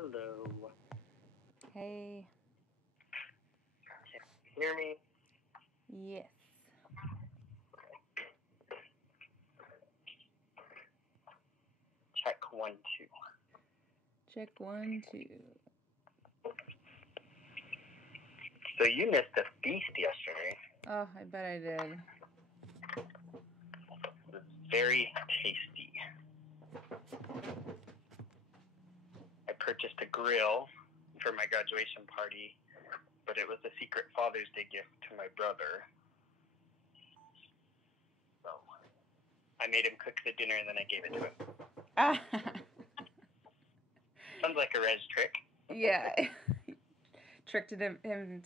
Hello. Hey. Can you hear me? Yes. Check 1, 2. Check 1, 2. So you missed a feast yesterday. Oh, I bet I did. It was very tasty. I purchased a grill for my graduation party, but it was a secret Father's Day gift to my brother. So I made him cook the dinner and then I gave it to him. Sounds like a res trick. Yeah. Tricked him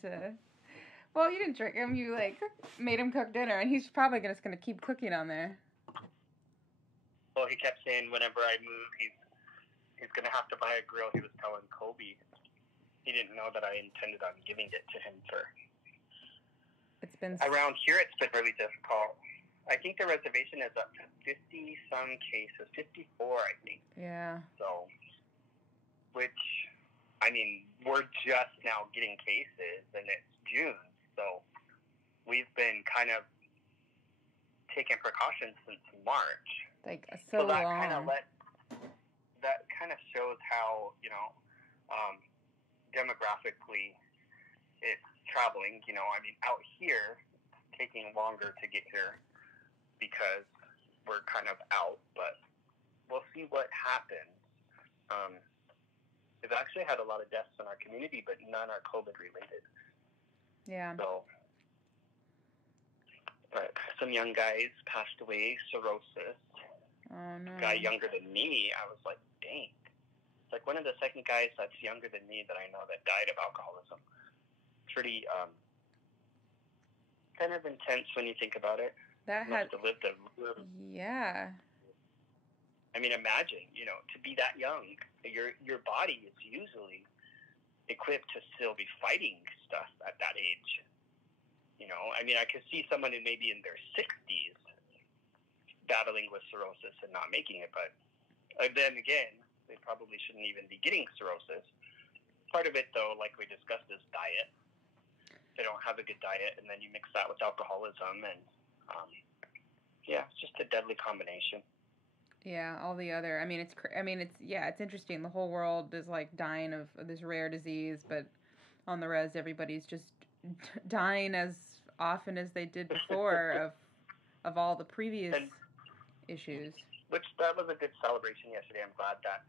to... Well, you didn't trick him. You, made him cook dinner, and he's probably just going to keep cooking on there. Well, he kept saying whenever I move, he's going to have to buy a grill. He was telling Kobe. He didn't know that I intended on giving it to him for... It's been... Around here, it's been really difficult. I think the reservation is up to 50-some cases. 54, I think. Yeah. So, which, I mean, we're just now getting cases, and it's June. So, we've been kind of taking precautions since March. So that long. That kind of shows how, demographically it's traveling. I mean, out here, it's taking longer to get here because we're kind of out, but we'll see what happens. We've actually had a lot of deaths in our community, but none are COVID related. Yeah. So, but some young guys passed away, cirrhosis. Oh, no. Guy younger than me, I was like, dang. It's like one of the second guys that's younger than me that I know that died of alcoholism. Pretty, kind of intense when you think about it. That had... to live the... Yeah. I mean, imagine, to be that young, your body is usually equipped to still be fighting stuff at that age. I mean, I could see someone who may be in their 60s battling with cirrhosis and not making it, but then again, they probably shouldn't even be getting cirrhosis. Part of it, though, like we discussed, is diet. They don't have a good diet, and then you mix that with alcoholism, and it's just a deadly combination. Yeah, all the other. I mean, it's interesting. The whole world is dying of this rare disease, but on the res, everybody's just dying as often as they did before of all the previous issues. Which that was a good celebration yesterday. I'm glad that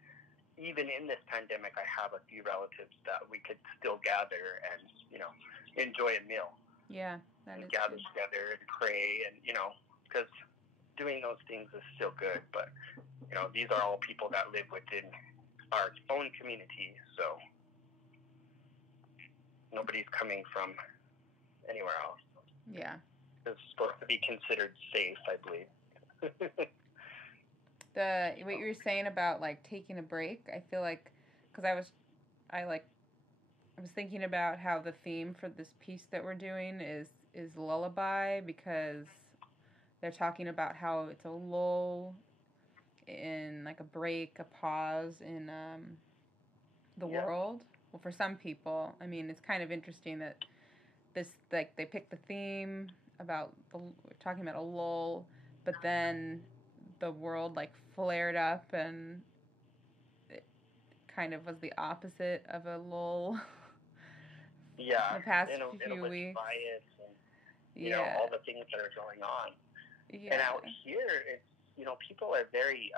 even in this pandemic, I have a few relatives that we could still gather and enjoy a meal. Yeah, that is gather good. Together and pray, and because doing those things is still good, but these are all people that live within our own community, so nobody's coming from anywhere else. Yeah, it's supposed to be considered safe, I believe. What you were saying about taking a break, I feel like, because I was thinking about how the theme for this piece that we're doing is lullaby, because they're talking about how it's a lull in a break, a pause in the world. Well, for some people, I mean, it's kind of interesting that this they picked the theme about we're talking about a lull, but then the world flared up and it kind of was the opposite of a lull. Yeah, the past few weeks. Riots and all the things that are going on. Yeah. And out here, it's people are very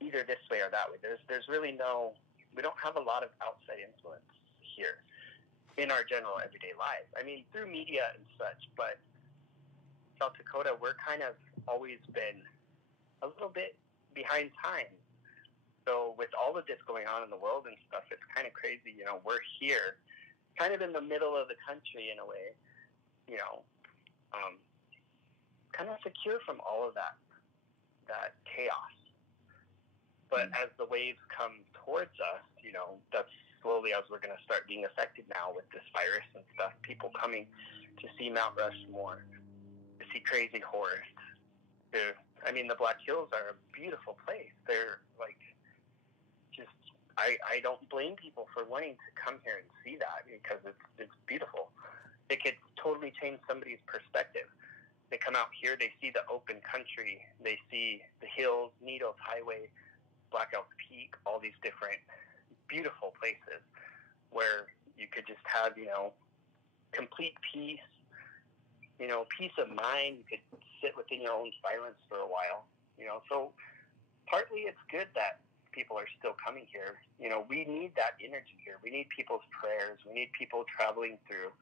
either this way or that way. There's really we don't have a lot of outside influence here in our general everyday lives. I mean, through media and such, but South Dakota, we're kind of always been a little bit behind time. So with all of this going on in the world and stuff, it's kind of crazy. We're here, kind of in the middle of the country in a way, kind of secure from all of that chaos. But as the waves come towards us, that's slowly as we're going to start being affected now with this virus and stuff. People coming to see Mount Rushmore, to see Crazy Horse. The Black Hills are a beautiful place. They're just I don't blame people for wanting to come here and see that, because it's beautiful. It could totally change somebody's perspective. They come out here, they see the open country, they see the hills, Needles Highway, Black Elk Peak, all these different beautiful places where you could just have, complete peace, peace of mind. You could sit within your own silence for a while, So partly it's good that people are still coming here. We need that energy here. We need people's prayers. We need people traveling through.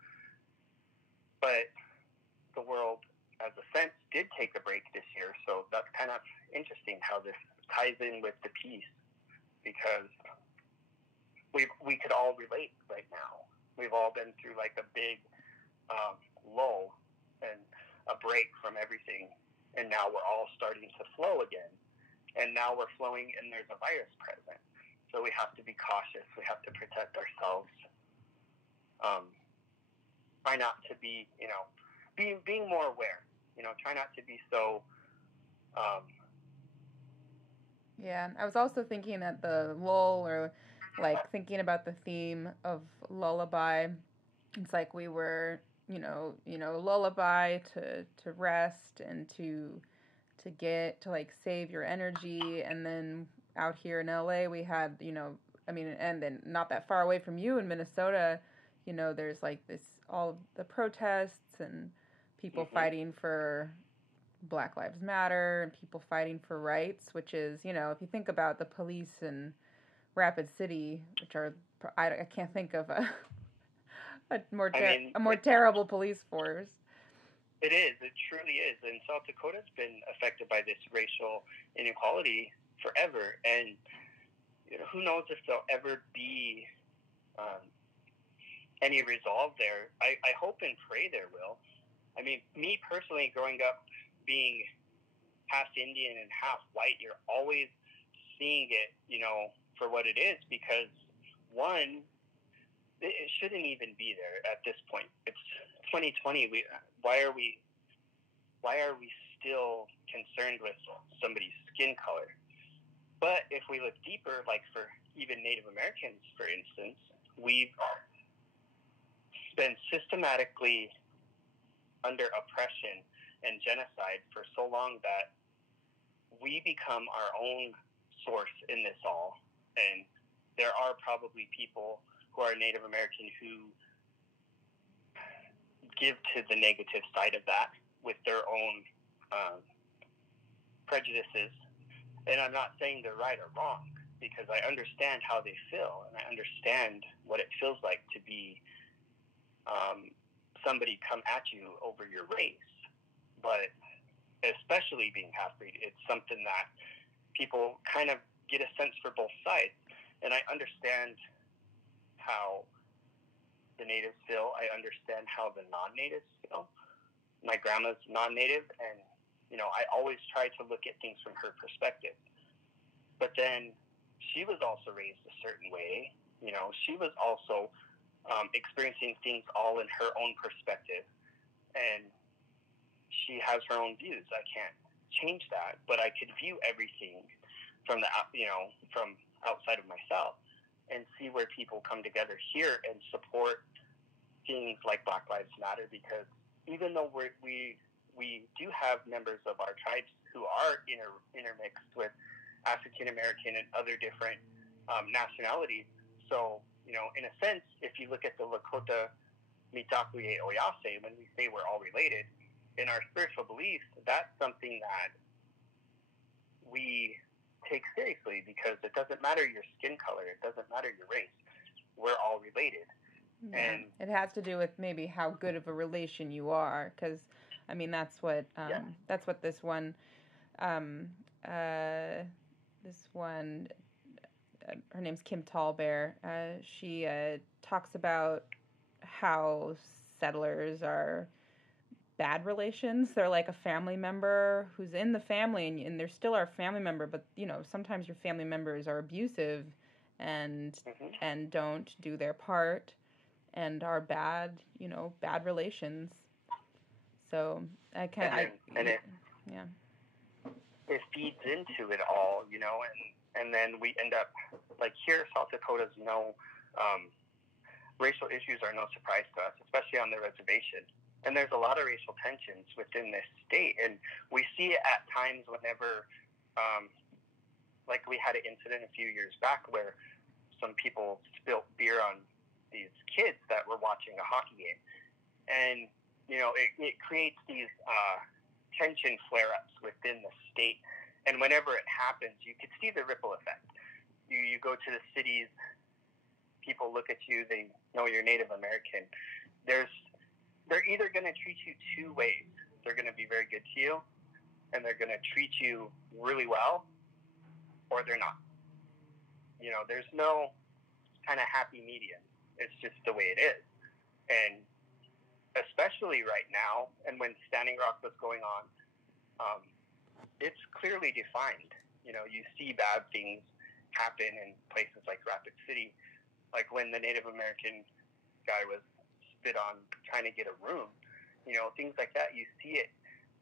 But the world, as a sense, did take a break this year. So that's kind of interesting how this ties in with the peace, because we could all relate right now. We've all been through like a big lull and a break from everything. And now we're all starting to flow again. And now we're flowing and there's a virus present. So we have to be cautious. We have to protect ourselves. Try not to be, being more aware. Try not to be so... Yeah, I was also thinking that the lull, or like thinking about the theme of lullaby, it's like we were, lullaby to rest and to get to like save your energy. And then out here in LA we had, and then not that far away from you in Minnesota, there's like all the protests and people fighting for Black Lives Matter and people fighting for rights, which is, if you think about the police in Rapid City, which are, I can't think of a more terrible police force. It is. It truly is. And South Dakota's been affected by this racial inequality forever. And who knows if there'll ever be any resolve there. I hope and pray there will. I mean, me personally, growing up being half Indian and half white, you're always seeing it, for what it is, because one, it shouldn't even be there at this point. It's 2020. Why are we still concerned with somebody's skin color? But if we look deeper, like for even Native Americans, for instance, we've been systematically under oppression and genocide for so long that we become our own source in this all. And there are probably people who are Native American who give to the negative side of that with their own prejudices. And I'm not saying they're right or wrong, because I understand how they feel, and I understand what it feels like to be somebody come at you over your race. But especially being half-breed, it's something that people kind of get a sense for both sides. And I understand how the natives feel. I understand how the non-natives feel. My grandma's non-native, and I always try to look at things from her perspective. But then she was also raised a certain way. She was also experiencing things all in her own perspective, and she has her own views. I can't change that, but I could view everything from from outside of myself and see where people come together here and support things like Black Lives Matter, because even though we do have members of our tribes who are intermixed with African American and other different nationalities. So, in a sense, if you look at the Lakota Mitakuye Oyase, when we say we're all related, in our spiritual beliefs, that's something that we take seriously, because it doesn't matter your skin color, it doesn't matter your race. We're all related. Yeah. And it has to do with maybe how good of a relation you are, because that's what this one her name's Kim Tallbear. She talks about how settlers are bad relations. They're like a family member who's in the family, and they're still our family member, but sometimes your family members are abusive and don't do their part and are bad relations. So it feeds into it all, and then we end up like here, South Dakota's racial issues are no surprise to us, especially on the reservation. And there's a lot of racial tensions within this state, and we see it at times whenever, like we had an incident a few years back where some people spilt beer on these kids that were watching a hockey game, and it creates these tension flare-ups within the state. And whenever it happens, you could see the ripple effect. You go to the cities, people look at you, they know you're Native American. They're either going to treat you two ways. They're going to be very good to you, and they're going to treat you really well, or they're not. There's no kind of happy medium. It's just the way it is. And especially right now, and when Standing Rock was going on, it's clearly defined. You see bad things happen in places like Rapid City, like when the Native American guy was spit on trying to get a room, things like that. You see it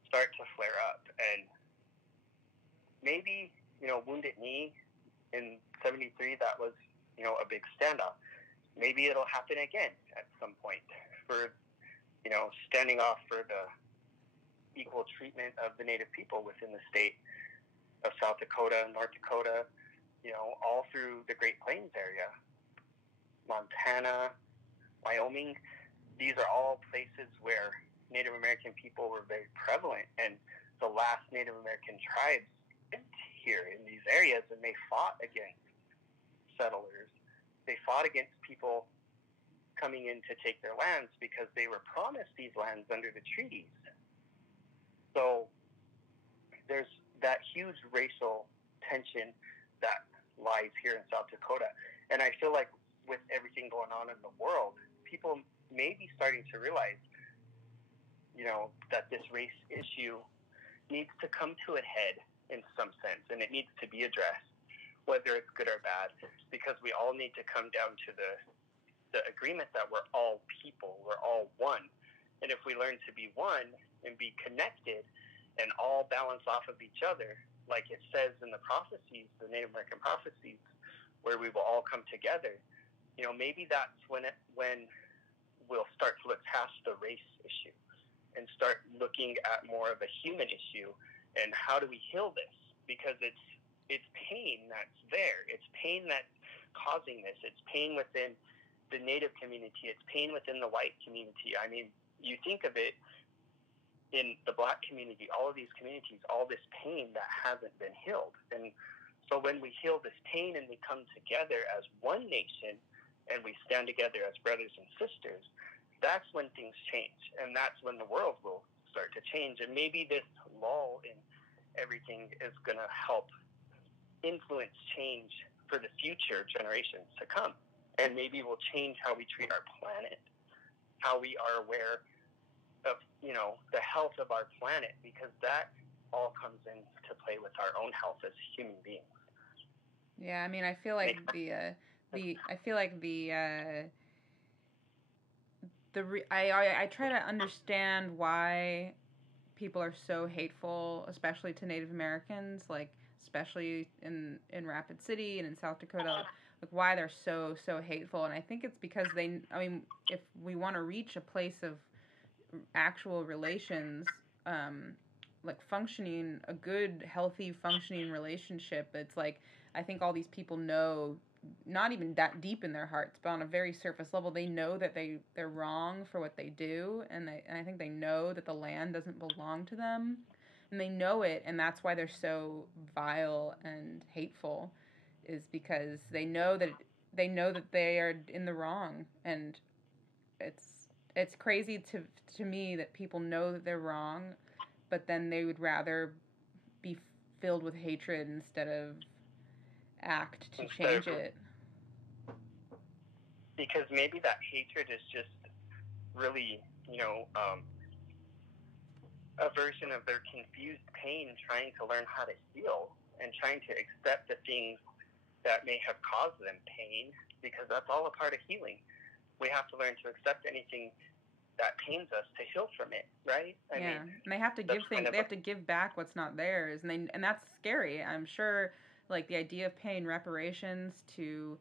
start to flare up, and maybe Wounded Knee in '73, that was a big standoff. Maybe it'll happen again at some point for standing off for the equal treatment of the Native people within the state of South Dakota, North Dakota, all through the Great Plains area, Montana, Wyoming. These are all places where Native American people were very prevalent, and the last Native American tribes lived here in these areas, and they fought against settlers. They fought against people coming in to take their lands because they were promised these lands under the treaties. So there's that huge racial tension that lies here in South Dakota. And I feel like with everything going on in the world, people may be starting to realize, that this race issue needs to come to a head in some sense, and it needs to be addressed, whether it's good or bad, because we all need to come down to the agreement that we're all people, we're all one. And if we learn to be one and be connected and all balance off of each other, like it says in the prophecies, the Native American prophecies, where we will all come together, maybe that's when we'll start to look past the race issue and start looking at more of a human issue, and how do we heal this? Because it's pain that's there. It's pain that's causing this. It's pain within the Native community. It's pain within the white community. I mean, you think of it in the Black community, all of these communities, all this pain that hasn't been healed. And so when we heal this pain and we come together as one nation and we stand together as brothers and sisters, that's when things change. And that's when the world will start to change. And maybe this lull in everything is going to help influence change for the future generations to come. And maybe we'll change how we treat our planet, how we are aware of, the health of our planet, because that all comes into play with our own health as human beings. Yeah, I mean, I feel like I try to understand why people are so hateful, especially to Native Americans, like especially in Rapid City and in South Dakota, like why they're so hateful. And I think it's because if we want to reach a place of actual relations, like functioning, a good, healthy, functioning relationship, it's like, I think all these people know, not even that deep in their hearts, but on a very surface level, they know that they're wrong for what they do, and I think they know that the land doesn't belong to them, and they know it, and that's why they're so vile and hateful, is because they know that they are in the wrong. And it's crazy to me that people know that they're wrong, but then they would rather be filled with hatred instead of act to change it. Because maybe that hatred is just really, a version of their confused pain, trying to learn how to heal and trying to accept the things that may have caused them pain, because that's all a part of healing. We have to learn to accept anything that pains us to heal from it, right? I mean, and they have to give things. They have to give back what's not theirs, and that's scary. I'm sure like the idea of paying reparations to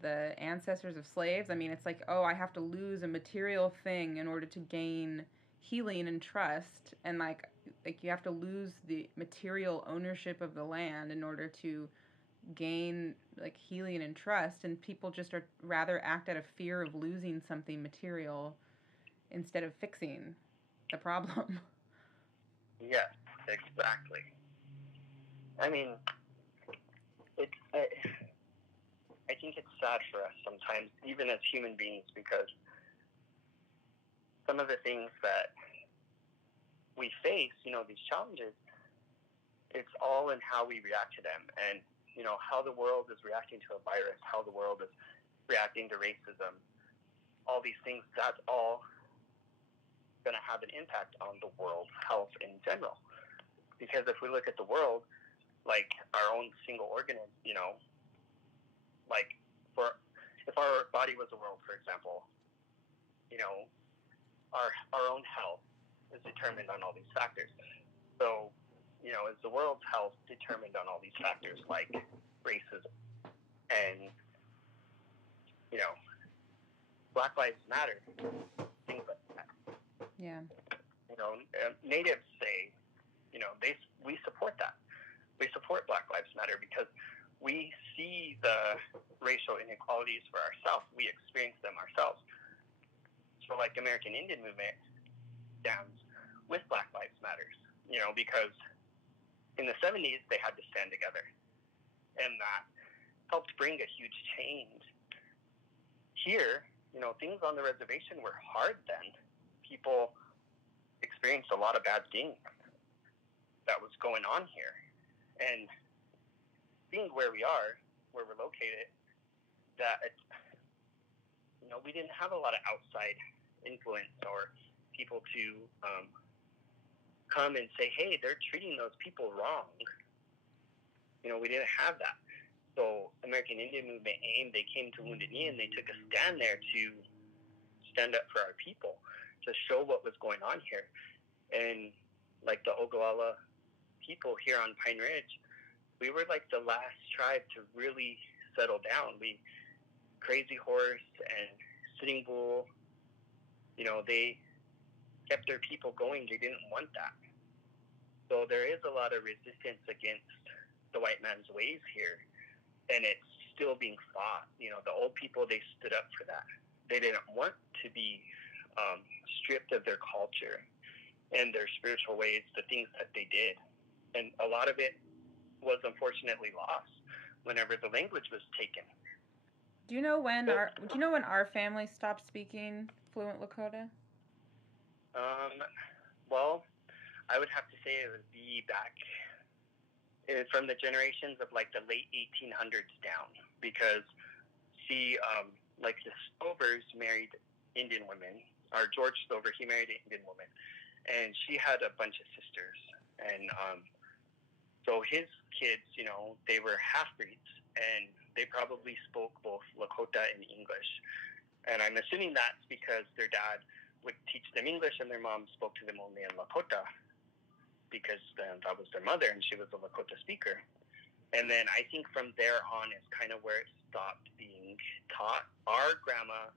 the ancestors of slaves. I mean, it's like, oh, I have to lose a material thing in order to gain healing and trust, and like you have to lose the material ownership of the land in order to gain like healing and trust, and people just are rather act out of fear of losing something material instead of fixing the problem. Yes, exactly. I mean, it's I think it's sad for us sometimes, even as human beings, because some of the things that we face, these challenges, it's all in how we react to them, and how the world is reacting to a virus, how the world is reacting to racism, all these things. That's all going to have an impact on the world health in general. Because if we look at the world, like our own single organism, like if our body was a world, for example, our own health is determined on all these factors. So, is the world's health determined on all these factors like racism and, Black Lives Matter, things like that. Yeah. Natives say, we support that. We support Black Lives Matter because we see the racial inequalities for ourselves. We experience them ourselves. So like American Indian movement stands with Black Lives Matters, because in the 70s they had to stand together, and that helped bring a huge change. Here, things on the reservation were hard then. People experienced a lot of bad things that was going on here. And being where we are, where we're located, that, we didn't have a lot of outside influence or people to come and say, hey, they're treating those people wrong. We didn't have that. So American Indian Movement AIM, they came to Wounded Knee and they took a stand there to stand up for our people, to show what was going on here. And like the Oglala people here on Pine Ridge, we were like the last tribe to really settle down. Crazy Horse and Sitting Bull, they kept their people going. They didn't want that. So there is a lot of resistance against the white man's ways here, and it's still being fought. The old people, they stood up for that. They didn't want to be stripped of their culture and their spiritual ways, the things that they did. And a lot of it was unfortunately lost whenever the language was taken. Do you know when our family stopped speaking fluent Lakota? Well, I would have to say it would be back from the generations of like the late 1800s down, because like the Stovers married Indian women. Or George Stover, he married an Indian woman, and she had a bunch of sisters, and so his kids, they were half-breeds, and they probably spoke both Lakota and English. And I'm assuming that's because their dad would teach them English and their mom spoke to them only in Lakota, because that was their mother and she was a Lakota speaker. And then I think from there on is kind of where it stopped being taught. Our grandma,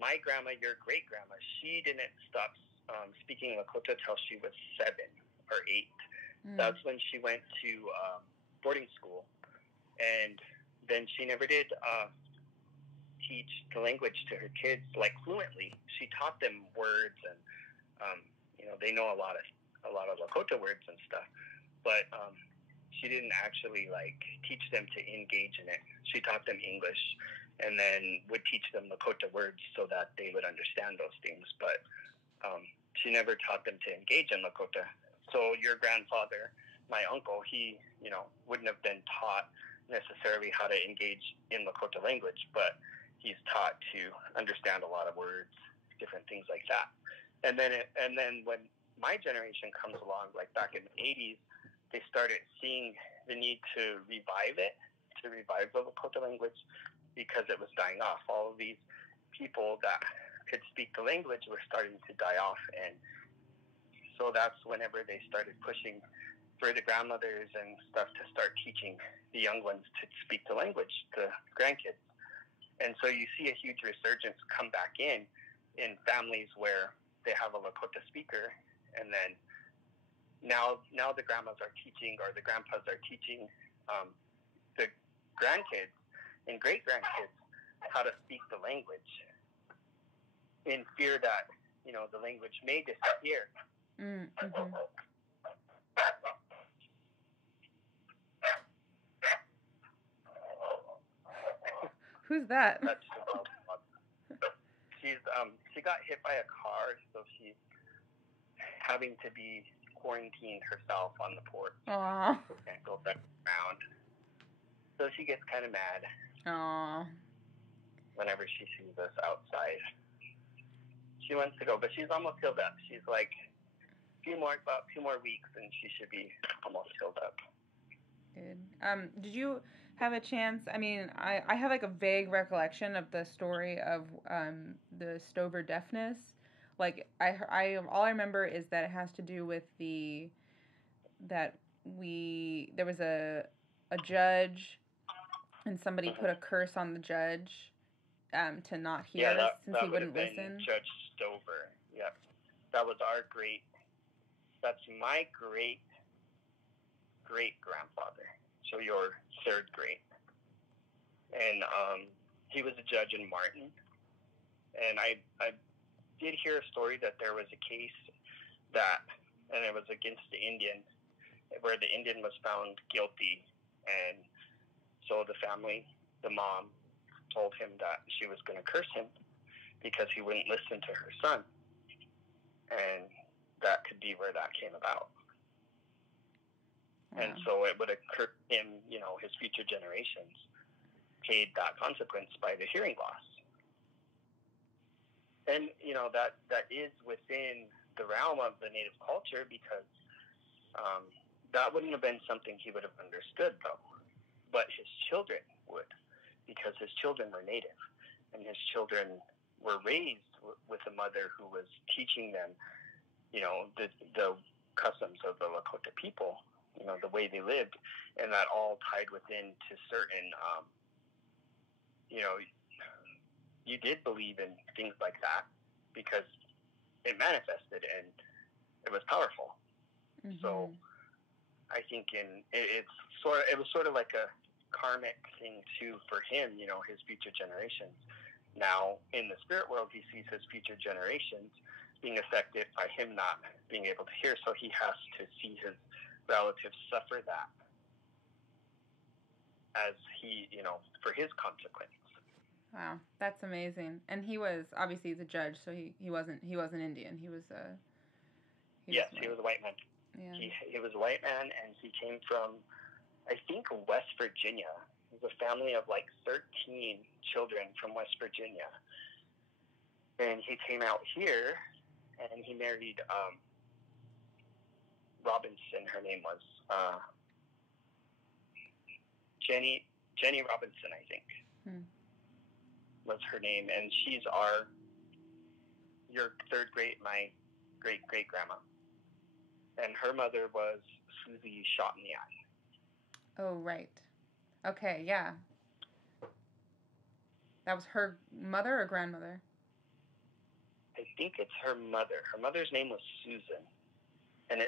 my grandma, your great-grandma, she didn't stop speaking Lakota till she was 7 or 8. That's when she went to boarding school. And then she never did teach the language to her kids like fluently. She taught them words, and they know a lot of Lakota words and stuff, but she didn't actually like teach them to engage in it. She taught them English, and then would teach them Lakota words so that they would understand those things. But she never taught them to engage in Lakota. So your grandfather, my uncle, he wouldn't have been taught necessarily how to engage in Lakota language, but he's taught to understand a lot of words, different things like that. And then when my generation comes along, like back in the 80s, they started seeing the need to revive the Lakota language, because it was dying off. All of these people that could speak the language were starting to die off, and so that's whenever they started pushing for the grandmothers and stuff to start teaching the young ones to speak the language, the grandkids. And so you see a huge resurgence come back in families where they have a Lakota speaker, and then now the grandmas are teaching, or the grandpas are teaching the grandkids and great-grandkids how to speak the language, in fear that, you know, the language may disappear. Mm-hmm. Who's that? That's she got hit by a car, so she's having to be quarantined herself on the porch. Aww. Can't go back around. So she gets kind of mad. Aww. Whenever she sees us outside, she wants to go, but she's almost healed up. She's like about 2 more weeks, and she should be almost healed up. Good. Did you have a chance? I mean, I have like a vague recollection of the story of the Stover deafness. Like all I remember is that it has to do with there was a judge, and somebody put a curse on the judge to not hear us since he wouldn't listen. Judge Stover. Yeah, that was that's my great grandfather. So your third great. And he was a judge in Martin. And I did hear a story that there was a case and it was against the Indian, where the Indian was found guilty. And so the family, the mom, told him that she was going to curse him because he wouldn't listen to her son. And that could be where that came about. And so it would occur him, you know, his future generations paid that consequence by the hearing loss. And, you know, that is within the realm of the Native culture, because that wouldn't have been something he would have understood, though. But his children would, because his children were Native, and his children were raised with a mother who was teaching them, you know, the customs of the Lakota people, you know, the way they lived, and that all tied within to certain, you know, you did believe in things like that because it manifested and it was powerful. Mm-hmm. So I think it was sort of like a karmic thing too for him, you know, his future generations. Now in the spirit world, he sees his future generations being affected by him not being able to hear, so he has to see his relatives suffer that as he, you know, for his consequence. Wow, that's amazing. And he was obviously the judge, so he wasn't Indian. He was he was a white man. Yeah. He was a white man, and he came from, I think, West Virginia. It was a family of like 13 children from West Virginia, and he came out here, and he married Robinson. Her name was Jenny Robinson, I think. Was her name, and she's your third great, my great grandma, and her mother was Susie Shot in the Eye. Oh, right. Okay, yeah. That was her mother or grandmother? I think it's her mother. Her mother's name was Susan, and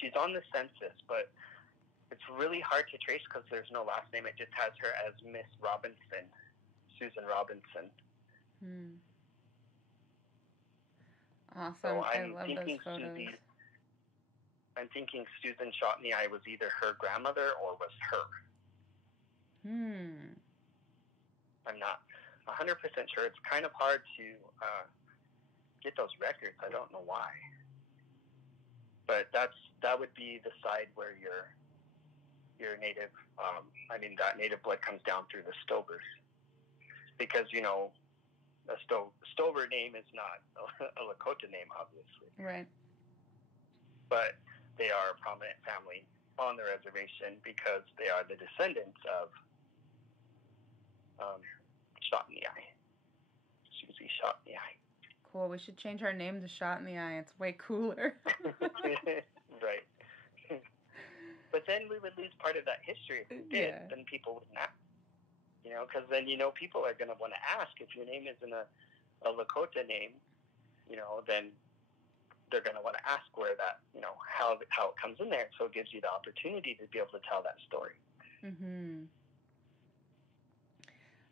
she's on the census, but it's really hard to trace because there's no last name. It just has her as Miss Robinson. Susan Robinson. Awesome. So I love those photos. I'm thinking Susan Shot in the Eye was either her grandmother or was her. I'm not 100% sure. It's kind of hard to get those records. I don't know why. But that would be the side where your native, that native blood comes down through the Stovers. Because, you know, a Stover name is not a Lakota name, obviously. Right. But they are a prominent family on the reservation because they are the descendants of Shot in the Eye. Susie Shot in the Eye. Cool. We should change our name to Shot in the Eye. It's way cooler. Right. But then we would lose part of that history if we did. Yeah. Then people wouldn't ask. Because then, people are going to want to ask if your name isn't a Lakota name, then they're going to want to ask where that, how it comes in there. So it gives you the opportunity to be able to tell that story. Mm-hmm.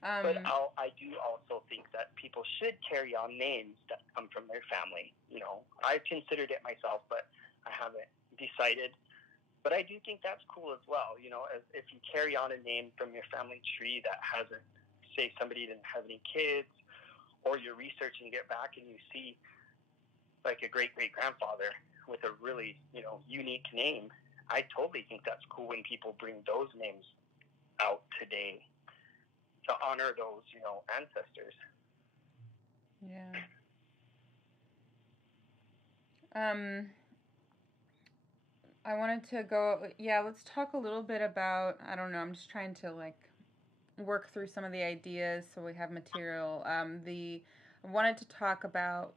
But I do also think that people should carry on names that come from their family. I've considered it myself, but I haven't decided. But I do think that's cool as well. If you carry on a name from your family tree that hasn't, say somebody didn't have any kids, or you're researching it back and you see like a great-great-grandfather with a really, unique name, I totally think that's cool when people bring those names out today to honor those, ancestors. Yeah. I wanted to let's talk a little bit about, I don't know, I'm just trying to work through some of the ideas so we have material. I wanted to talk about,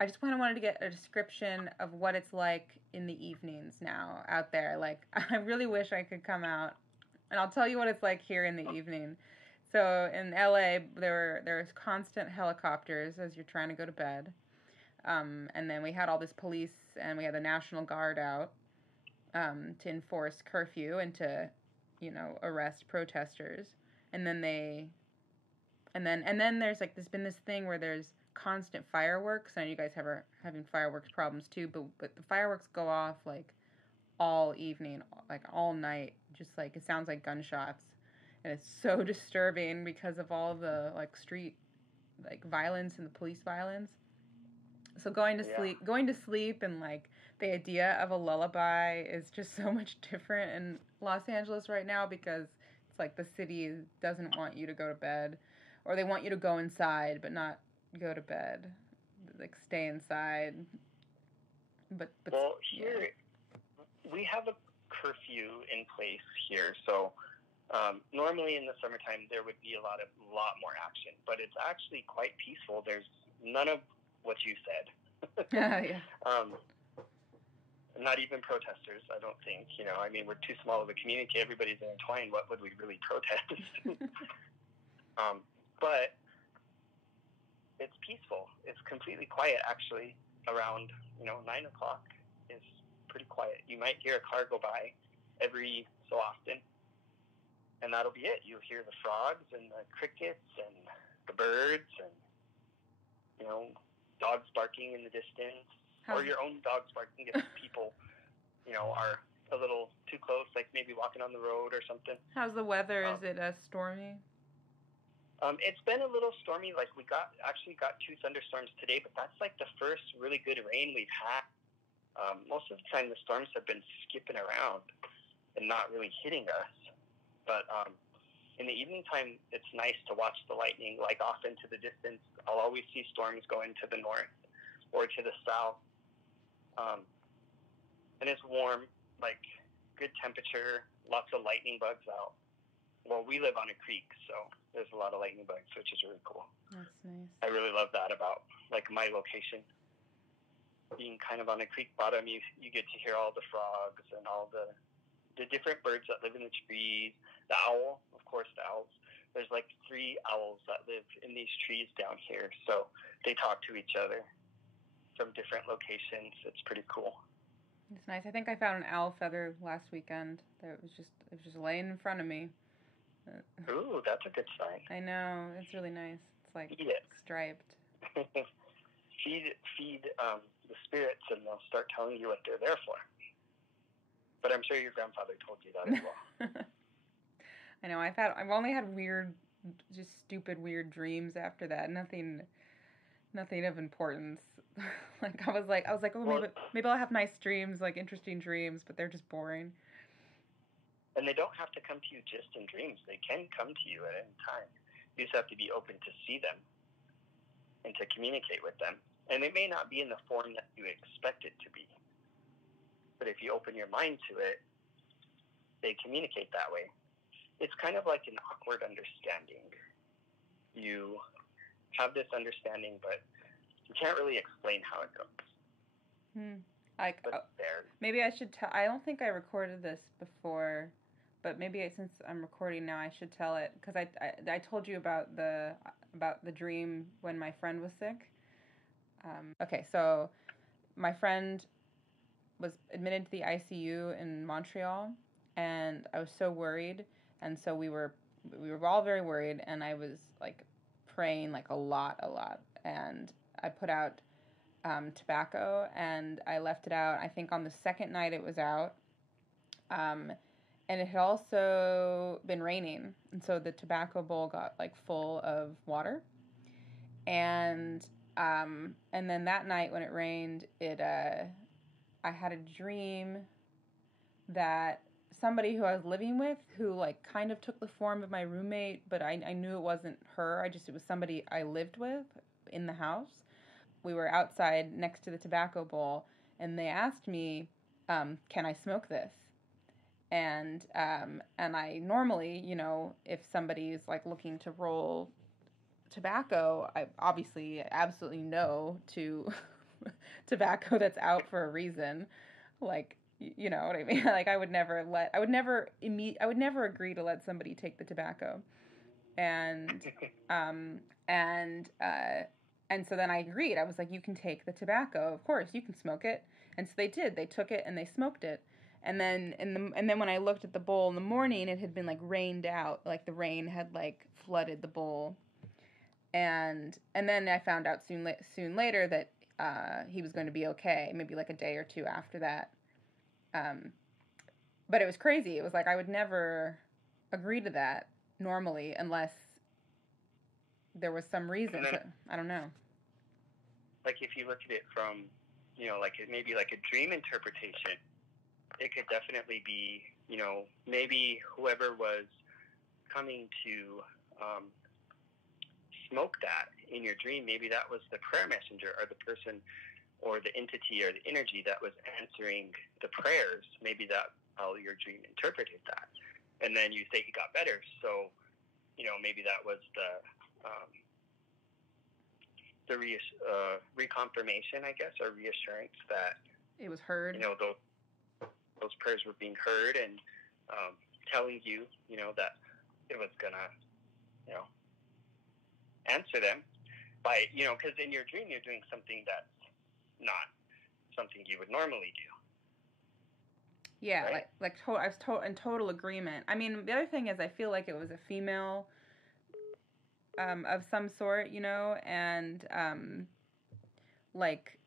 I just wanted to get a description of what it's like in the evenings now out there. I really wish I could come out, and I'll tell you what it's like here in the evening. So in LA, there's constant helicopters as you're trying to go to bed. And then we had all this police, and we had the National Guard out to enforce curfew and to, arrest protesters. And then there's there's been this thing where there's constant fireworks. I know you guys are having fireworks problems too, but the fireworks go off all evening, all night. Just it sounds like gunshots, and it's so disturbing because of all the street violence and the police violence. So going to sleep and the idea of a lullaby is just so much different in Los Angeles right now, because it's the city doesn't want you to go to bed, or they want you to go inside but not go to bed, stay inside. But here we have a curfew in place here, so normally in the summertime there would be a lot more action, but it's actually quite peaceful. There's none of what you said. Yeah. Not even protesters, I don't think. We're too small of a community. Everybody's intertwined. What would we really protest? But it's peaceful. It's completely quiet, actually. Around 9 o'clock is pretty quiet. You might hear a car go by every so often, and that'll be it. You'll hear the frogs and the crickets and the birds and dogs barking in the distance, or your own dogs barking if people, are a little too close, maybe walking on the road or something. How's the weather? Is it stormy? It's been a little stormy. We got 2 thunderstorms today, but that's the first really good rain we've had. Most of the time the storms have been skipping around and not really hitting us. But in the evening time, it's nice to watch the lightning off into the distance. I'll always see storms going to the north or to the south. And it's warm, good temperature, lots of lightning bugs out. Well, we live on a creek, so there's a lot of lightning bugs, which is really cool. That's nice. I really love that about my location. Being kind of on a creek bottom, you get to hear all the frogs and all the different birds that live in the trees. The owl, of course, the owls. There's 3 owls that live in these trees down here, so they talk to each other from different locations. It's pretty cool. It's nice. I think I found an owl feather last weekend. It was just laying in front of me. Ooh, that's a good sign. I know. It's really nice. It's Eat it. Striped. feed the spirits, and they'll start telling you what they're there for. But I'm sure your grandfather told you that as well. I know. I've only had just stupid weird dreams after that. Nothing of importance. I was like, oh, maybe I'll have nice dreams, interesting dreams, but they're just boring. And they don't have to come to you just in dreams. They can come to you at any time. You just have to be open to see them and to communicate with them. And it may not be in the form that you expect it to be. But if you open your mind to it, they communicate that way. It's kind of like an awkward understanding. You have this understanding, but you can't really explain how it goes. Like, there. Maybe I should tell. I don't think I recorded this before, but maybe since I'm recording now, I should tell it because I told you about the dream when my friend was sick. Okay, so my friend was admitted to the ICU in Montreal, and I was so worried, and so we were all very worried, and I was like praying like a lot, and I put out tobacco, and I left it out. I think on the second night it was out, and it had also been raining, and so the tobacco bowl got like full of water, and then that night when it rained, I had a dream that somebody who I was living with, who like kind of took the form of my roommate, but I knew it wasn't her. It was somebody I lived with in the house. We were outside next to the tobacco bowl, and they asked me, can I smoke this? And I normally, if somebody's like looking to roll tobacco, I obviously absolutely no to tobacco that's out for a reason. Like, you know what I mean? Like, I would never agree to let somebody take the tobacco. And so then I agreed. I was like, you can take the tobacco. Of course, you can smoke it. And so they did. They took it and they smoked it. And then when I looked at the bowl in the morning, it had been like rained out. Like the rain had like flooded the bowl. And then I found out soon later that he was going to be okay. Maybe like a day or two after that. But it was crazy. It was like I would never agree to that normally unless there was some reason. I don't know. Like if you look at it from, like maybe like a dream interpretation, it could definitely be, maybe whoever was coming to smoke that in your dream, maybe that was the prayer messenger or the person or the entity or the energy that was answering the prayers. Maybe that's how your dream interpreted that. And then you say he got better. So, maybe that was the reconfirmation, I guess, or reassurance that it was heard. Those prayers were being heard and telling you, that it was gonna, answer them by, because in your dream you're doing something that's not something you would normally do. Yeah, right? I was in total agreement. I mean, the other thing is I feel like it was a female of some sort, and like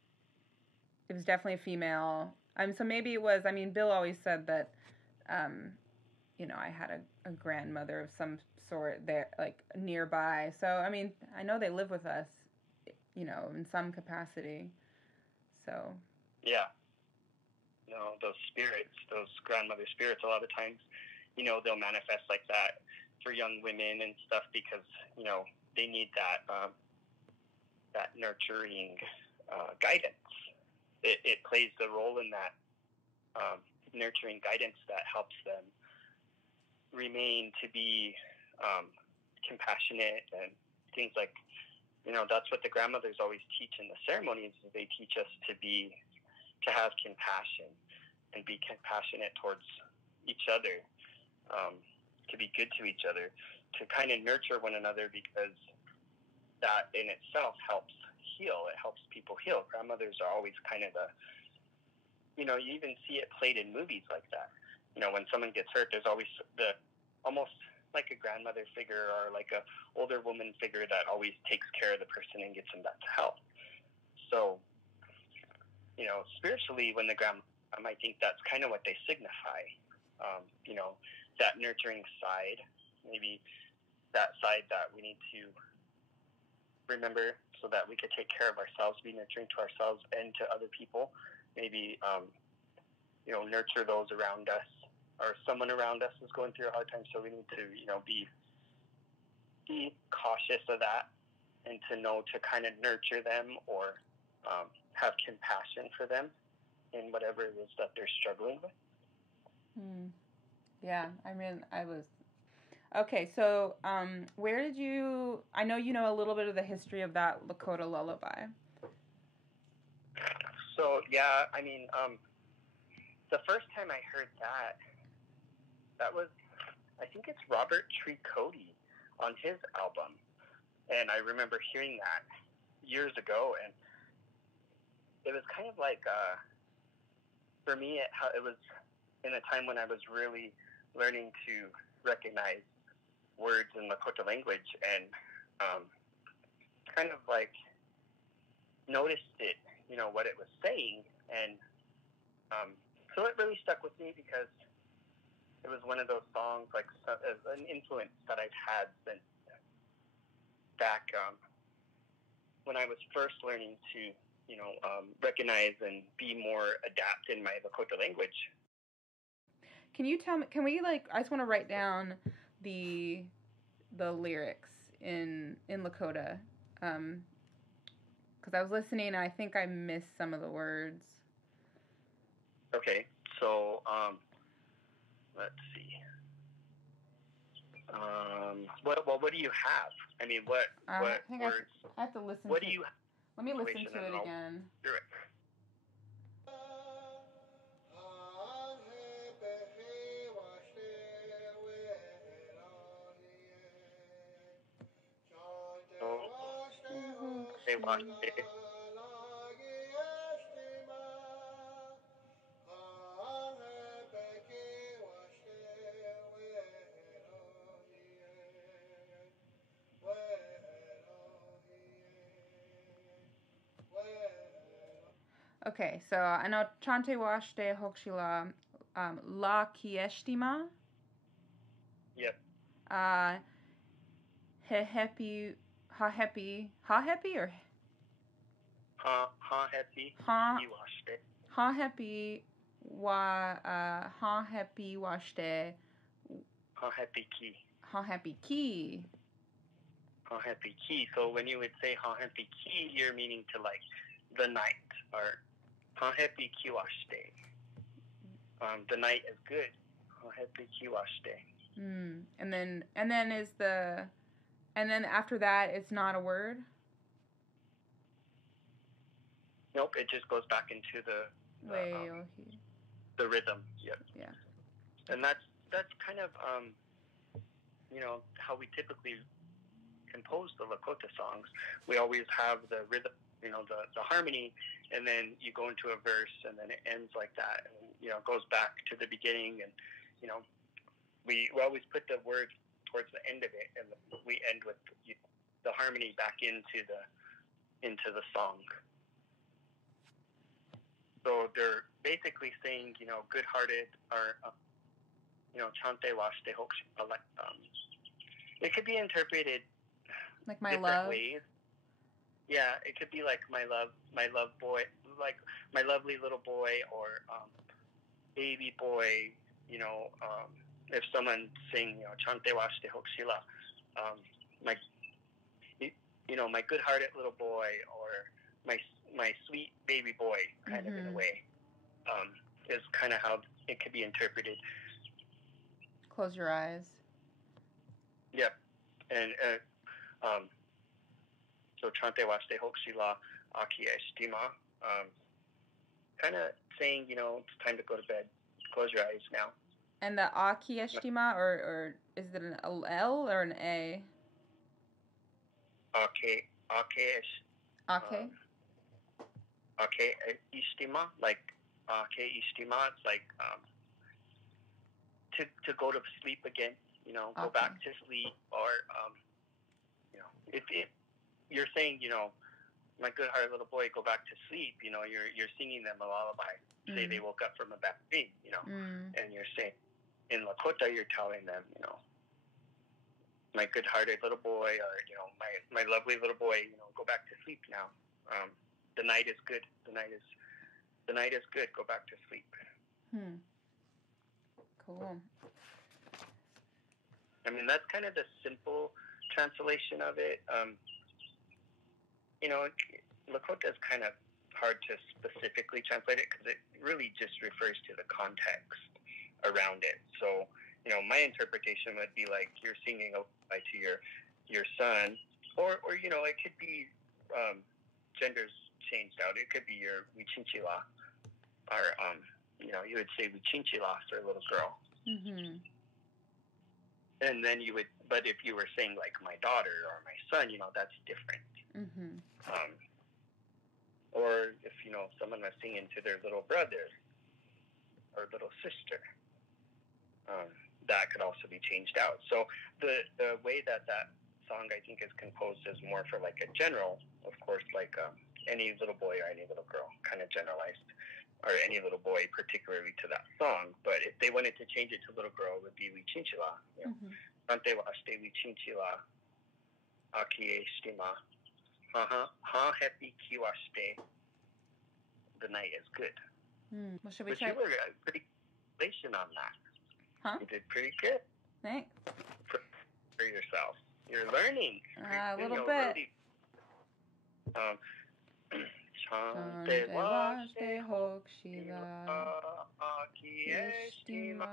it was definitely a female. So maybe it was. I mean, Bill always said that, I had a grandmother of some sort there, like nearby. So I mean, I know they live with us, in some capacity. So yeah, those spirits, those grandmother spirits, a lot of times, they'll manifest like that for young women and stuff because they need that that nurturing guidance. It plays the role in that nurturing guidance that helps them remain to be compassionate and things like, that's what the grandmothers always teach in the ceremonies. They teach us to have compassion and be compassionate towards each other, to be good to each other, to kind of nurture one another, because that in itself helps heal. It helps people heal. Grandmothers are always kind of you even see it played in movies like that. When someone gets hurt, there's always almost like a grandmother figure or like a older woman figure that always takes care of the person and gets them back to health. So, spiritually, when the grandma, I think that's kind of what they signify. That nurturing side, maybe that side that we need to remember so that we could take care of ourselves, be nurturing to ourselves and to other people. Maybe, nurture those around us, or someone around us is going through a hard time. So we need to, be cautious of that and to know to kind of nurture them or have compassion for them in whatever it is that they're struggling with. Yeah, I mean, okay, so where did you, I know you know a little bit of the history of that Lakota lullaby. So yeah, I mean, the first time I heard that was, I think it's Robert Tricotti on his album, and I remember hearing that years ago, and it was kind of like, for me, it was in a time when I was really learning to recognize words in Lakota language, and kind of like noticed it, what it was saying, and so it really stuck with me because it was one of those songs, like an influence that I've had since back when I was first learning to, recognize and be more adept in my Lakota language. Can you tell me? Can we I just want to write down the lyrics in Lakota, because I was listening and I think I missed some of the words. Okay, so let's see. What do you have? I mean, what words? I have to listen. What do you? Let me listen to it again. Do it. Okay, so I know Chante Washte Hokshila La Kieshtima. Yep. Hehepi or Happy. Happy Washte. Happy Ki. So when you would say Happy Ki, you're meaning to like the night, or Happy Ki Washte. The night is good. Happy Ki Washte. And then after that it's not a word? Nope, it just goes back into the rhythm. Yep. Yeah. And that's kind of how we typically compose the Lakota songs. We always have the rhythm, the harmony, and then you go into a verse, and then it ends like that, and it goes back to the beginning, and we always put the words towards the end of it, and we end with the harmony back into the song. So they're basically saying, good-hearted, or Chante Washte Hoks. It could be interpreted like my different love ways. Yeah, it could be like my love boy, like my lovely little boy, or baby boy. If someone's saying, Chante Washte Hokshila, my good-hearted little boy, or my sweet baby boy, kind of in a way, is kind of how it could be interpreted. Close your eyes. Yep. And so Chante Washte Hokshila Aki Estima, kind of saying, it's time to go to bed. Close your eyes now. And the Aki Estima, or is it an L or an A? Ake Istima, like Ake Istima, it's like to go to sleep again, go back to sleep, or if you're saying, my good-hearted little boy, go back to sleep, you're singing them a lullaby. Say they woke up from a bad dream, and you're saying, in Lakota, you're telling them, my good-hearted little boy, or my lovely little boy, go back to sleep now. The night is good. The night is good. Go back to sleep. Cool. I mean, that's kind of the simple translation of it. Lakota is kind of hard to specifically translate it because it really just refers to the context around it. So, my interpretation would be like you're singing a lullaby to your son, or it could be genders changed out. It could be your wichinchila, or you would say wichinchila for a little girl. Mm-hmm. And then you would, but if you were saying like my daughter or my son, that's different. Mm-hmm. Or if someone was singing to their little brother or little sister, that could also be changed out. So the way that song I think is composed is more for like a general, of course, like any little boy or any little girl, kind of generalized, or any little boy particularly to that song. But if they wanted to change it to little girl, it would be wichinchila. Ante washte wichinchila, akie shtima, ha happy kiwashte. The night is good. Well, should we but try? You were pretty relation on that. Huh? You did pretty good. Thanks. For yourself. You're learning. A little bit. Chante washte hokshila akieshtima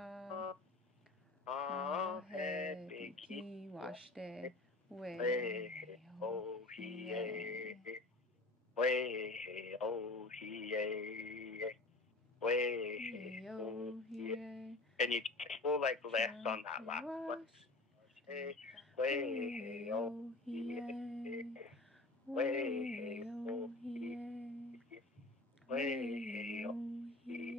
ahebiki washte we oh hiye we oh hiye we oh hiye. And you go like less on that last one. Way oh hiye way oh hiye way oh hiye.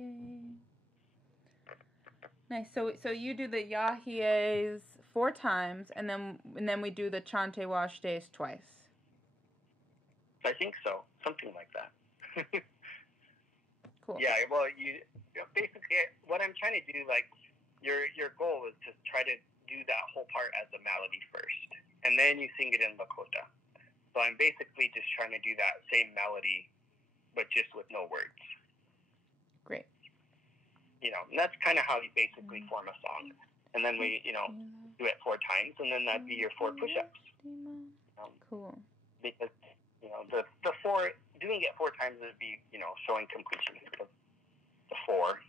Nice. So you do the yahies 4 times, and then we do the chante washtes twice. I think so, something like that. Cool. Yeah. Well, you basically what I'm trying to do, like your goal is to try to do that whole part as a melody first, and then you sing it in Lakota. So I'm basically just trying to do that same melody, but just with no words. Great. And that's kind of how you basically form a song. And then we, do it 4 times, and then that'd be your 4 push-ups. Cool. Because, the 4, doing it 4 times would be, showing completion.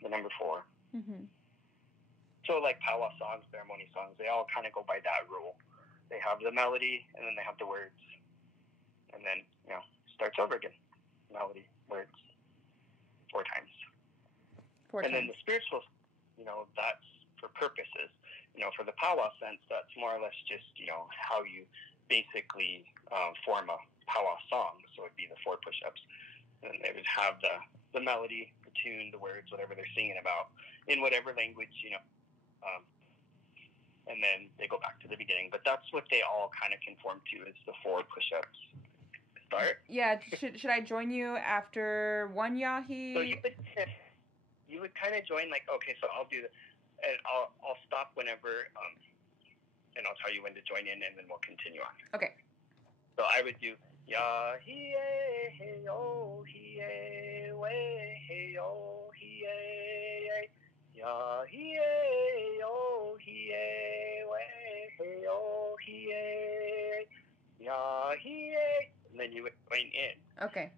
The number 4. Mm-hmm. So like powwow songs, ceremony songs, they all kind of go by that rule. They have the melody, and then they have the words. And then, starts over again. Melody, words, 4 times. 4 and times. then the spiritual, that's for purposes. For the powwow sense, that's more or less just, how you basically form a powwow song. So it'd be the 4 push-ups. And they would have the melody, the tune, the words, whatever they're singing about, in whatever language, and then they go back to the beginning. But that's what they all kind of conform to, is the 4 push-ups. Start. Yeah, should I join you after 1 yahi? So you would kind of join, like, okay, so I'll do and I'll stop whenever, and I'll tell you when to join in, and then we'll continue on. Okay. So I would do yahi hey yo hi way hey yo hi yahi yo hi way hey yo hi yahi, and then you would join in. Okay.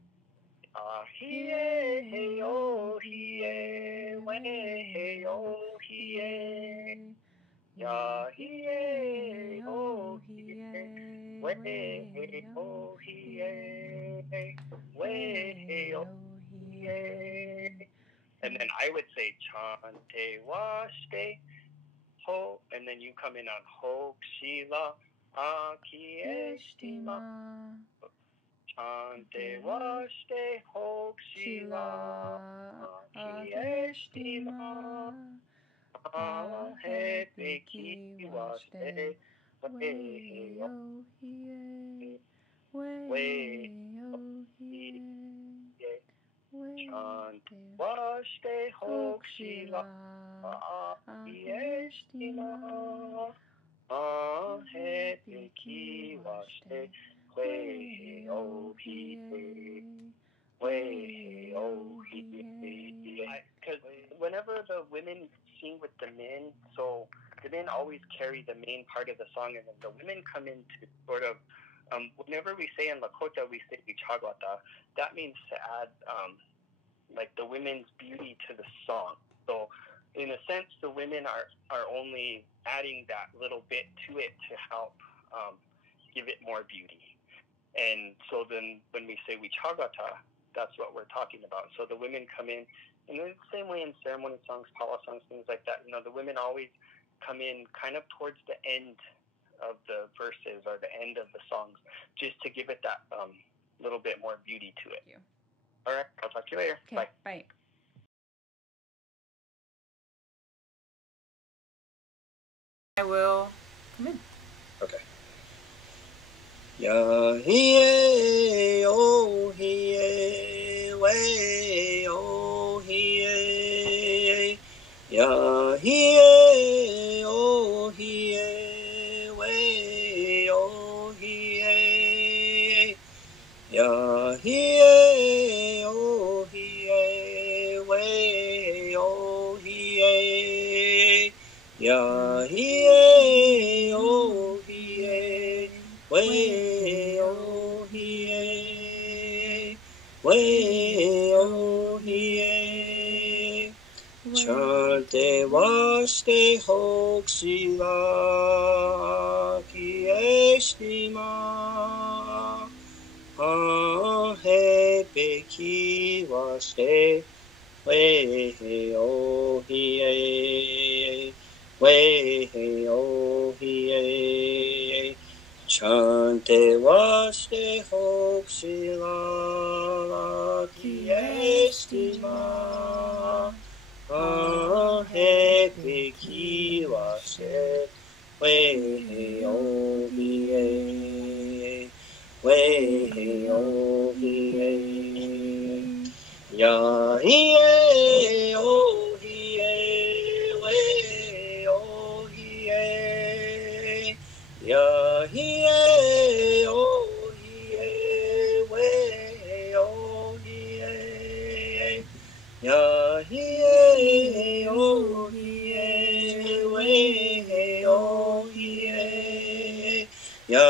Hey yo hey way hey yo hi ya hey yo hi way hey yo hi way hey yo hi. And then I would say chante washte ho, and then you come in on hokshila akieshtima. Chante washte hokshila akieshtima. Ahepeki washte way yo way yo chante washte hokshila akieshtima. Ahepeki washte way oh he way oh he. Because whenever the women sing with the men, so the men always carry the main part of the song, and then the women come in to sort of, whenever we say in Lakota, we say Ichagwata, that means to add like the women's beauty to the song. So in a sense, the women are only adding that little bit to it to help give it more beauty. And so then when we say Wichagata, that's what we're talking about. So the women come in, and in the same way in ceremony songs, powwow songs, things like that, you know, the women always come in kind of towards the end of the verses or the end of the songs, just to give it that little bit more beauty to it. All right, I'll talk to you later. Okay, Bye. bye. I will come in. Okay. Ya hiye oh hiye way oh hiye ya hiye oh hiye way oh hiye ya hiye oh hiye way oh hiye ya hiye oh hiye way oh hiye way oh hiye chante vaste hoksila ki estima he peki vaste way oh hiye way oh hiye chante vaste hoksila ki estima he peki vaste way oh hiye way oh hiye ya hiye oh hiye way oh hiye ya hiye oh hiye way oh hiye ya hiye oh hiye way oh hiye ya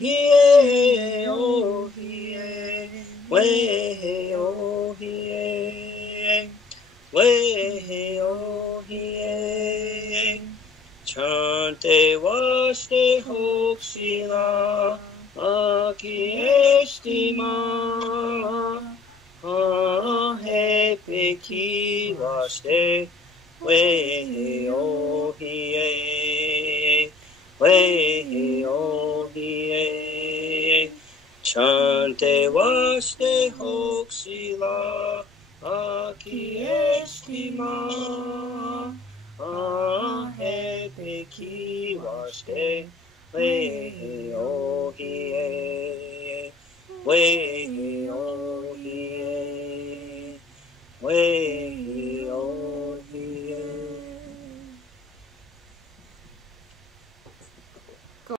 hiye oh hiye way oh hiye way oh hiye chante vaste hoksila ki estima he peki vaste way oh hiye way oh hiye chante vaste hoksila ki estima he peki vaste way oh hiye way oh hiye way